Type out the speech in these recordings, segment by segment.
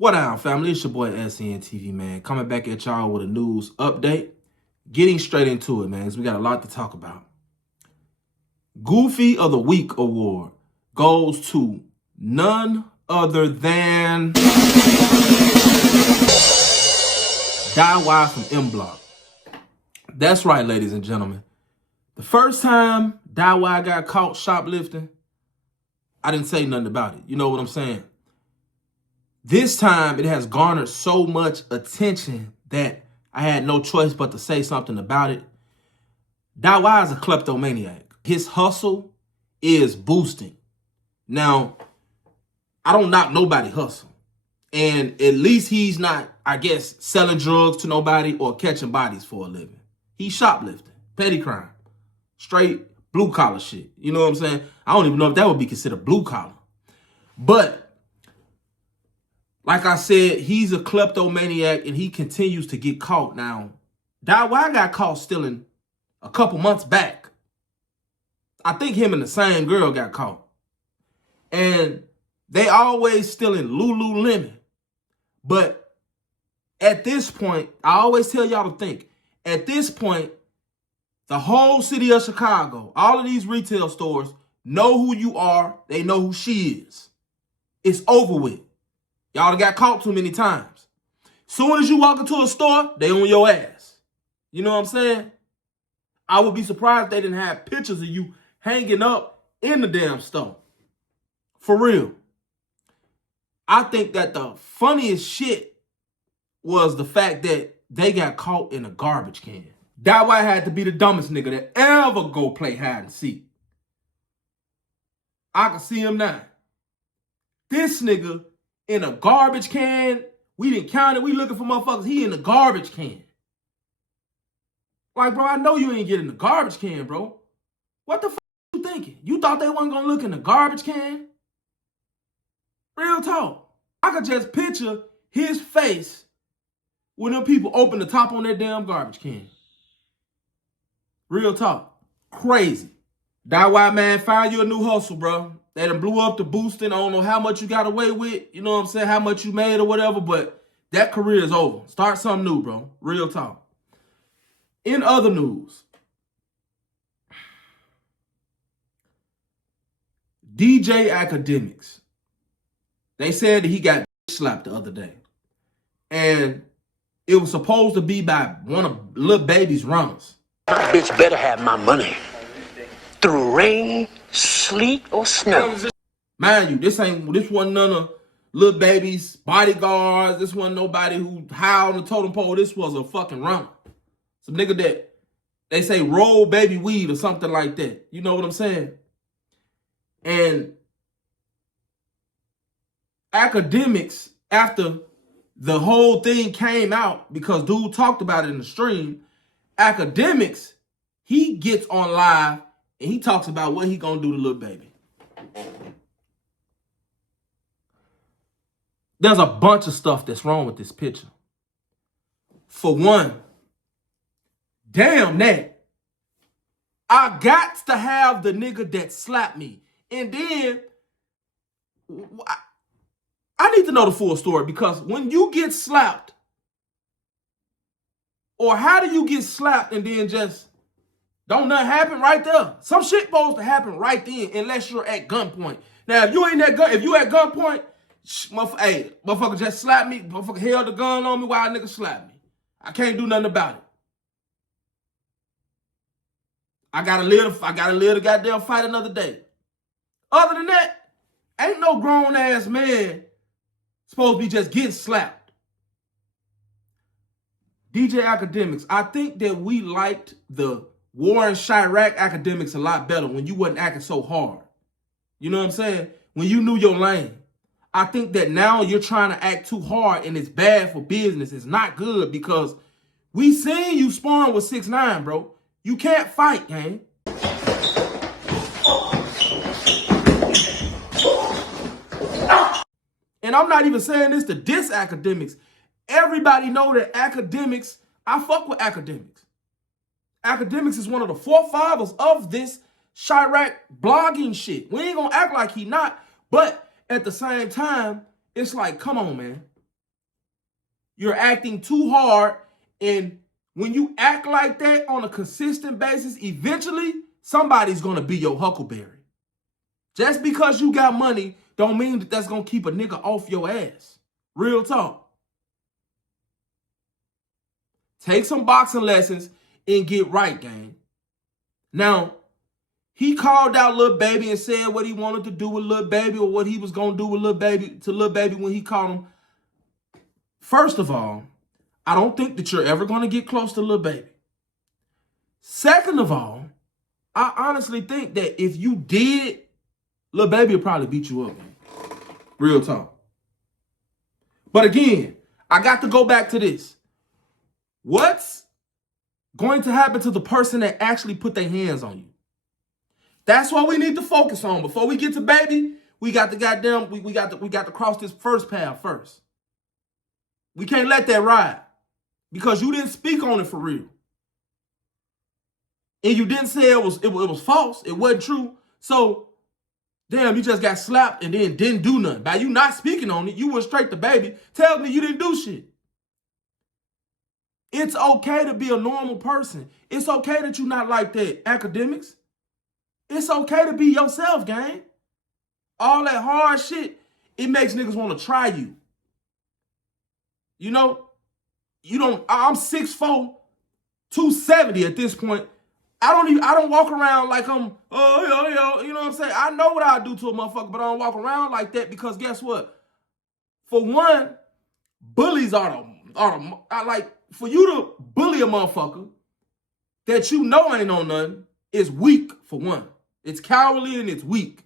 What down, family? It's your boy SNTV, man. Coming back at y'all with a news update. Getting straight into it, man, because we got a lot to talk about. Goofy of the Week award goes to none other than DieY from MBlock. That's right, ladies and gentlemen. The first time DieY got caught shoplifting, I didn't say nothing about it. You know what I'm saying? This time, it has garnered so much attention that I had no choice but to say something about it. DieY is a kleptomaniac. His hustle is boosting. Now, I don't knock nobody hustle. And at least he's not, I guess, selling drugs to nobody or catching bodies for a living. He's shoplifting, petty crime, straight blue collar shit. You know what I'm saying? I don't even know if that would be considered blue collar. But like I said, he's a kleptomaniac and he continues to get caught. Now, DieY got caught stealing a couple months back. I think him and the same girl got caught. And they always stealing Lululemon. But at this point, I always tell y'all to think, at this point, the whole city of Chicago, all of these retail stores know who you are. They know who she is. It's over with. Y'all got caught too many times. Soon as you walk into a store, they on your ass. You know what I'm saying? I would be surprised if they didn't have pictures of you hanging up in the damn store. For real. I think that the funniest shit was the fact that they got caught in a garbage can. DieY had to be the dumbest nigga that ever go play hide and seek. I can see him now. This nigga in a garbage can. We didn't count it. We looking for motherfuckers. He in the garbage can. Like, bro, I know you ain't getting the garbage can, bro. What the fuck you thinking? You thought they wasn't gonna look in the garbage can? Real talk. I could just picture his face when them people open the top on that damn garbage can. Real talk. Crazy. DieY, man, find you a new hustle, bro. They done blew up the boosting. I don't know how much you got away with. You know what I'm saying? How much you made or whatever. But that career is over. Start something new, bro. Real talk. In other news, DJ Akademiks. They said that he got slapped the other day. And it was supposed to be by one of Lil Baby's runners. My bitch better have my money. Through rain, sleet, or snow. Mind you, this wasn't none of Lil Baby's bodyguards. This wasn't nobody who high on the totem pole. This was a fucking runner. Some nigga that they say roll baby weed or something like that. You know what I'm saying? And Akademiks, after the whole thing came out, because dude talked about it in the stream, Akademiks, he gets on live and he talks about what he gonna do to Lil Baby. There's a bunch of stuff that's wrong with this picture. For one, damn that. I got to have the nigga that slapped me. And then, I need to know the full story, because when you get slapped, or how do you get slapped and then just don't nothing happen right there? Some shit supposed to happen right then, unless you're at gunpoint. Now, if you ain't at gun, if you at gunpoint, hey, motherfucker just slap me. Motherfucker held the gun on me while a nigga slapped me. I can't do nothing about it. I gotta live the goddamn fight another day. Other than that, ain't no grown ass man supposed to be just getting slapped. DJ Akademiks, I think that we liked the Warren Chirac Akademiks a lot better when you wasn't acting so hard. You know what I'm saying? When you knew your lane. I think that now you're trying to act too hard and it's bad for business. It's not good, because we seen you sparring with 6ix9ine, bro. You can't fight, gang. And I'm not even saying this to diss Akademiks. Everybody know that Akademiks, I fuck with Akademiks. Akademiks is one of the forefathers of this Chirac blogging shit. We ain't gonna act like he not, but at the same time, it's like, come on, man. You're acting too hard. And when you act like that on a consistent basis, eventually somebody's going to be your huckleberry. Just because you got money don't mean that that's going to keep a nigga off your ass. Real talk. Take some boxing lessons and get right, gang. Now, he called out Lil Baby and said what he wanted to do with Lil Baby or what he was going to do with Lil Baby when he caught him. First of all, I don't think that you're ever going to get close to Lil Baby. Second of all, I honestly think that if you did, Lil Baby would probably beat you up, man. Real talk. But again, I got to go back to this. What's going to happen to the person that actually put their hands on you? That's what we need to focus on. Before we get to Baby, we got to we got to cross this first path first. We can't let that ride because you didn't speak on it for real. And you didn't say it was false. It wasn't true. So, damn, you just got slapped and then didn't do nothing. By you not speaking on it, you went straight to Baby. Tell me you didn't do shit. It's okay to be a normal person. It's okay that you're not like that, Akademiks. It's okay to be yourself, gang. All that hard shit, it makes niggas want to try you. You know, I'm 6'4", 270 at this point. I don't walk around like I'm, you know what I'm saying? I know what I do to a motherfucker, but I don't walk around like that because guess what? For one, bullies are like, for you to bully a motherfucker that you know ain't on nothing is weak, for one. It's cowardly and it's weak.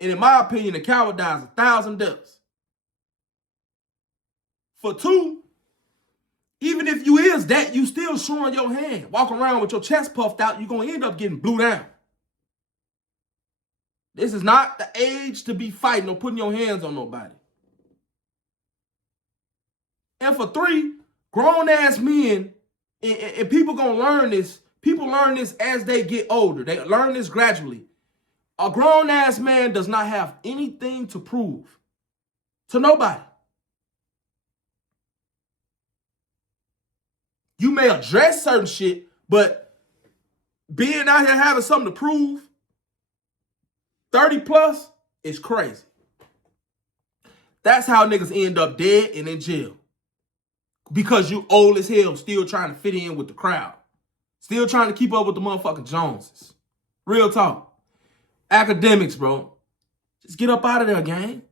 And in my opinion, a coward dies 1,000 deaths. For two, even if you is that, you still showing your hand. Walk around with your chest puffed out, you're going to end up getting blew down. This is not the age to be fighting or putting your hands on nobody. And for three, grown-ass men, and people going to learn this. People learn this as they get older. They learn this gradually. A grown-ass man does not have anything to prove to nobody. You may address certain shit, but being out here having something to prove, 30 plus, is crazy. That's how niggas end up dead and in jail. Because you old as hell, still trying to fit in with the crowd. Still trying to keep up with the motherfucking Joneses. Real talk. Akademiks, bro. Just get up out of there, gang.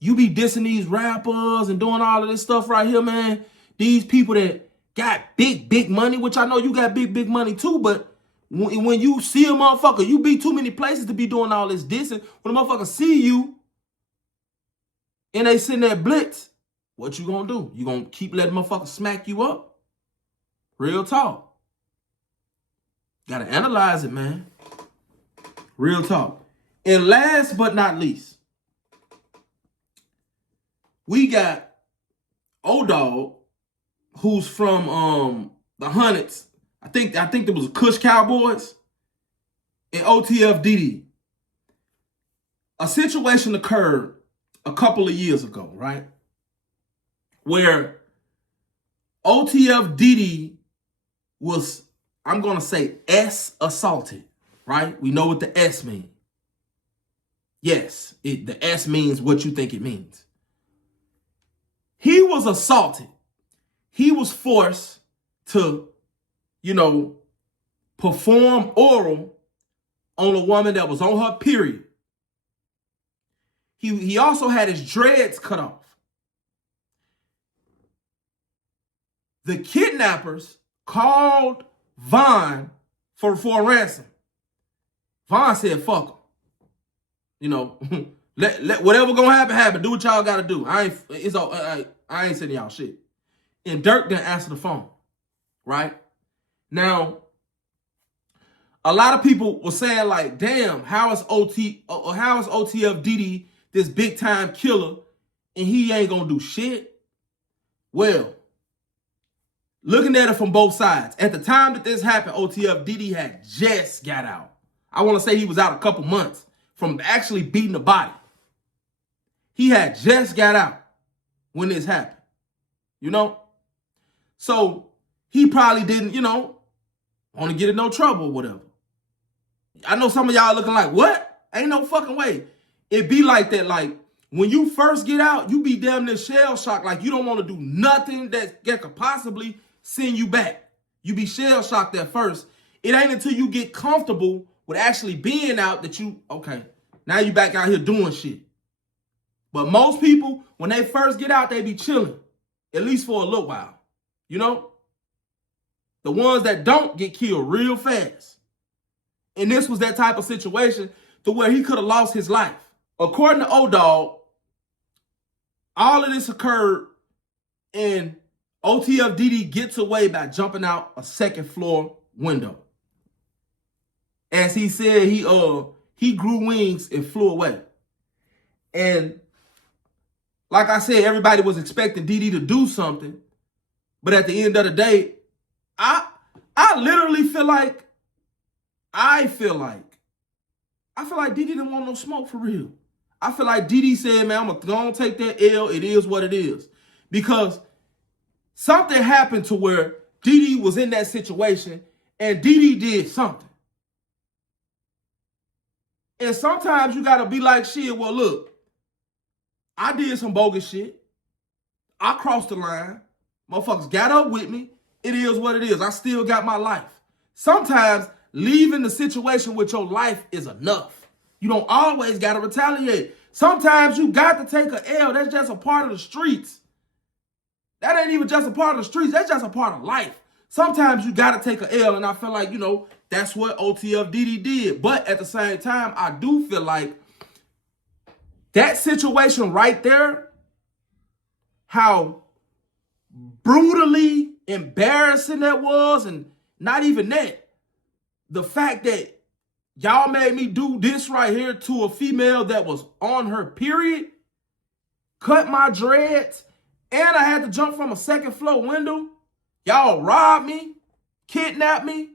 You be dissing these rappers and doing all of this stuff right here, man. These people that got big money, which I know you got big money too, but when you see a motherfucker, you be too many places to be doing all this dissing. When a motherfucker see you and they send that blitz, what you gonna do? You gonna keep letting motherfuckers smack you up? Real talk. Gotta analyze it, man. Real talk. And last but not least, we got Dogg, who's from the Hundreds. I think there was Kush Cowboys and OTF Dede. A situation occurred a couple of years ago, right? Where OTF Dede was, I'm going to say, S assaulted, right? We know what the S means. Yes, the S means what you think it means. He was assaulted. He was forced to, perform oral on a woman that was on her period. He also had his dreads cut off. The kidnappers called Vaughn for a ransom. Vaughn said, fuck him. Let whatever gonna happen. Do what y'all gotta do. I ain't sending y'all shit. And Dirk didn't answer the phone, right? Now, a lot of people were saying like, damn, how is OTF Dede this big time killer and he ain't gonna do shit? Well, looking at it from both sides, at the time that this happened, OTF Dede had just got out. I want to say he was out a couple months from actually beating the body. He had just got out when this happened. you know? So he probably didn't, want to get in no trouble or whatever. I know some of y'all looking like, what? Ain't no fucking way. It be like that. Like, when you first get out, you be damn near shell shocked. Like, you don't want to do nothing that could possibly send you back. You be shell shocked at first. It ain't until you get comfortable with actually being out that okay, now you back out here doing shit. But most people, when they first get out, they be chilling. At least for a little while. You know? The ones that don't get killed real fast. And this was that type of situation to where he could have lost his life. According to Dogg, all of this occurred and OTF Dede gets away by jumping out a second floor window. As he said, he grew wings and flew away. And like I said, everybody was expecting Dede to do something. But at the end of the day, I literally feel like Dede didn't want no smoke for real. I feel like Dede said, man, I'm going to take that L. It is what it is. Because something happened to where Dede was in that situation and Dede did something. And sometimes you got to be like, shit, well, look, I did some bogus shit. I crossed the line. Motherfuckers got up with me. It is what it is. I still got my life. Sometimes leaving the situation with your life is enough. You don't always got to retaliate. Sometimes you got to take an L. That's just a part of the streets. That ain't even just a part of the streets. That's just a part of life. Sometimes you got to take an L, and I feel like, that's what OTF Dede did. But at the same time, I do feel like that situation right there, how brutally embarrassing that was, and not even that, the fact that y'all made me do this right here to a female that was on her period, cut my dreads, and I had to jump from a second floor window. Y'all robbed me, kidnapped me.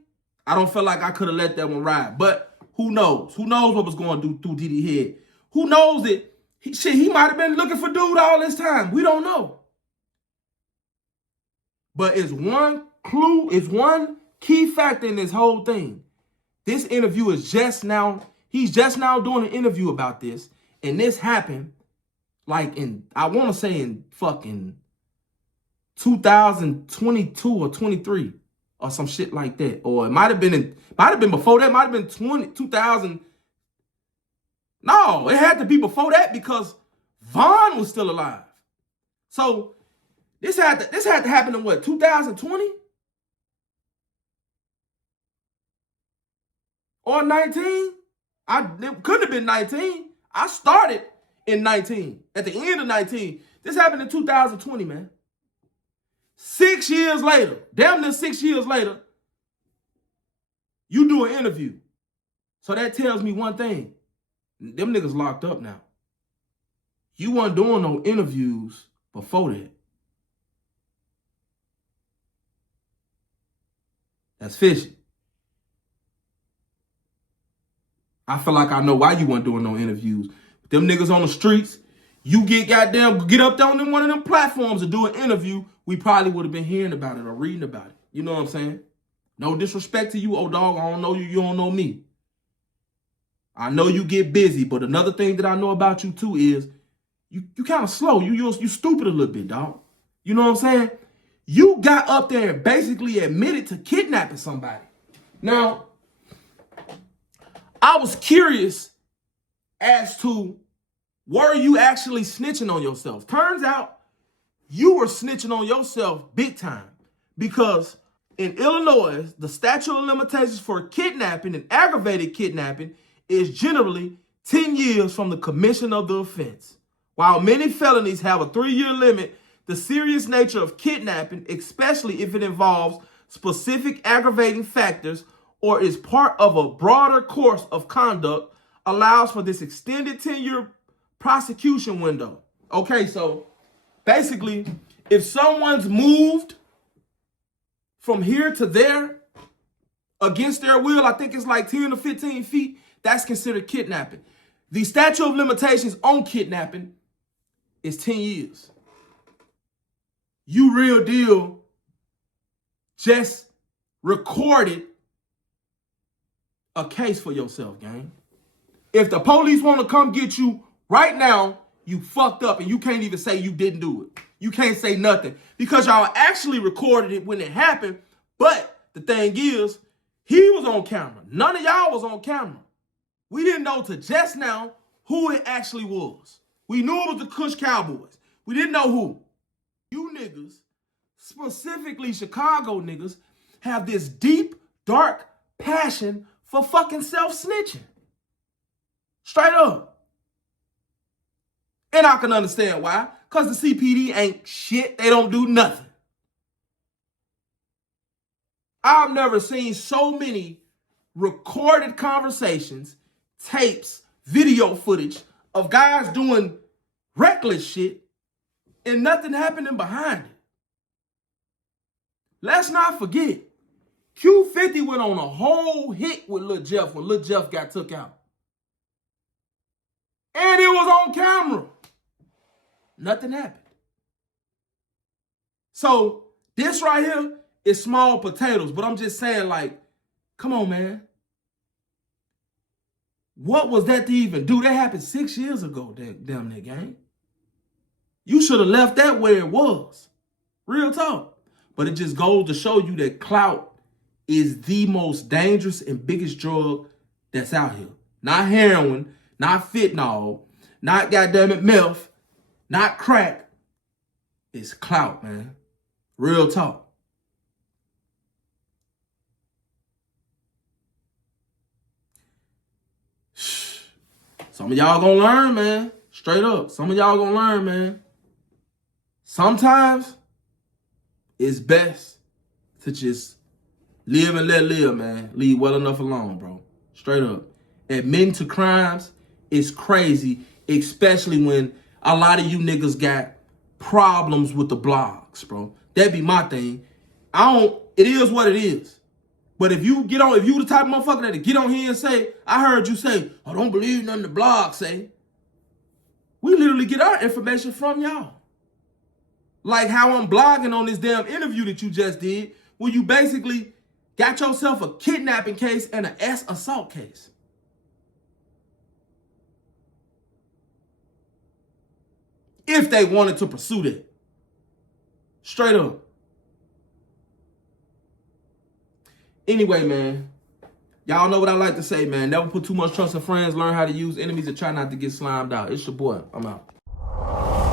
I don't feel like I could have let that one ride. But who knows? Who knows what was going to do through Dede's head? Who knows that he might have been looking for dude all this time. We don't know. But it's one clue, it's one key factor in this whole thing. This interview is he's just now doing an interview about this. And this happened like I want to say in fucking 2022 or 23 or some shit like that. Or it might have been before that. It might have been 2000. No, it had to be before that because Vaughn was still alive. So this had to happen in what, 2020? Or 19? It couldn't have been 19. I started in 19. At the end of 19. This happened in 2020, man. 6 years later, damn near 6 years later, you do an interview. So that tells me one thing. Them niggas locked up now. You weren't doing no interviews before that. That's fishy. I feel like I know why you weren't doing no interviews. Them niggas on the streets, you get up there on one of them platforms to do an interview, we probably would have been hearing about it or reading about it. You know what I'm saying? No disrespect to you, Dogg. I don't know you. You don't know me. I know you get busy, but another thing that I know about you too is you kind of slow. You stupid a little bit, dog. You know what I'm saying? You got up there and basically admitted to kidnapping somebody. Now, I was curious as to, were you actually snitching on yourself? Turns out you were snitching on yourself big time, because in Illinois, the statute of limitations for kidnapping and aggravated kidnapping is generally 10 years from the commission of the offense. While many felonies have a 3-year limit, the serious nature of kidnapping, especially if it involves specific aggravating factors or is part of a broader course of conduct, allows for this extended 10-year prosecution window. Okay, so basically, if someone's moved from here to there against their will, I think it's like 10 to 15 feet, that's considered kidnapping. The statute of limitations on kidnapping is 10 years. you real deal just recorded a case for yourself, gang. If the police want to come get you right now, you fucked up and you can't even say you didn't do it. You can't say nothing because y'all actually recorded it when it happened. But the thing is, he was on camera. None of y'all was on camera. We didn't know till just now who it actually was. We knew it was the Kush Cowboys. We didn't know who. You niggas, specifically Chicago niggas, have this deep, dark passion for fucking self-snitching. Straight up. And I can understand why. Because the CPD ain't shit. They don't do nothing. I've never seen so many recorded conversations, tapes, video footage of guys doing reckless shit and nothing happening behind it. Let's not forget, Q50 went on a whole hit with Lil Jeff when Lil Jeff got took out. And it was on camera. Nothing happened. So this right here is small potatoes, but I'm just saying, like, come on, man. What was that to even do? That happened 6 years ago, damn that gang. You should have left that where it was. Real talk. But it just goes to show you that clout is the most dangerous and biggest drug that's out here. Not heroin, not fentanyl, not goddamn meth, not crack. It's clout, man. Real talk. Some of y'all gonna learn, man. Straight up. Some of y'all gonna learn, man. Sometimes it's best to just live and let live, man. Leave well enough alone, bro. Straight up. Admitting to crimes is crazy, especially when a lot of you niggas got problems with the blogs, bro. That be my thing. It is what it is. But if you the type of motherfucker that get on here and say, I heard you say, I don't believe nothing the blog say. We literally get our information from y'all. Like how I'm blogging on this damn interview that you just did, where you basically got yourself a kidnapping case and an assault case. If they wanted to pursue that. Straight up. Anyway, man, y'all know what I like to say, man. Never put too much trust in friends. Learn how to use enemies and try not to get slimed out. It's your boy. I'm out.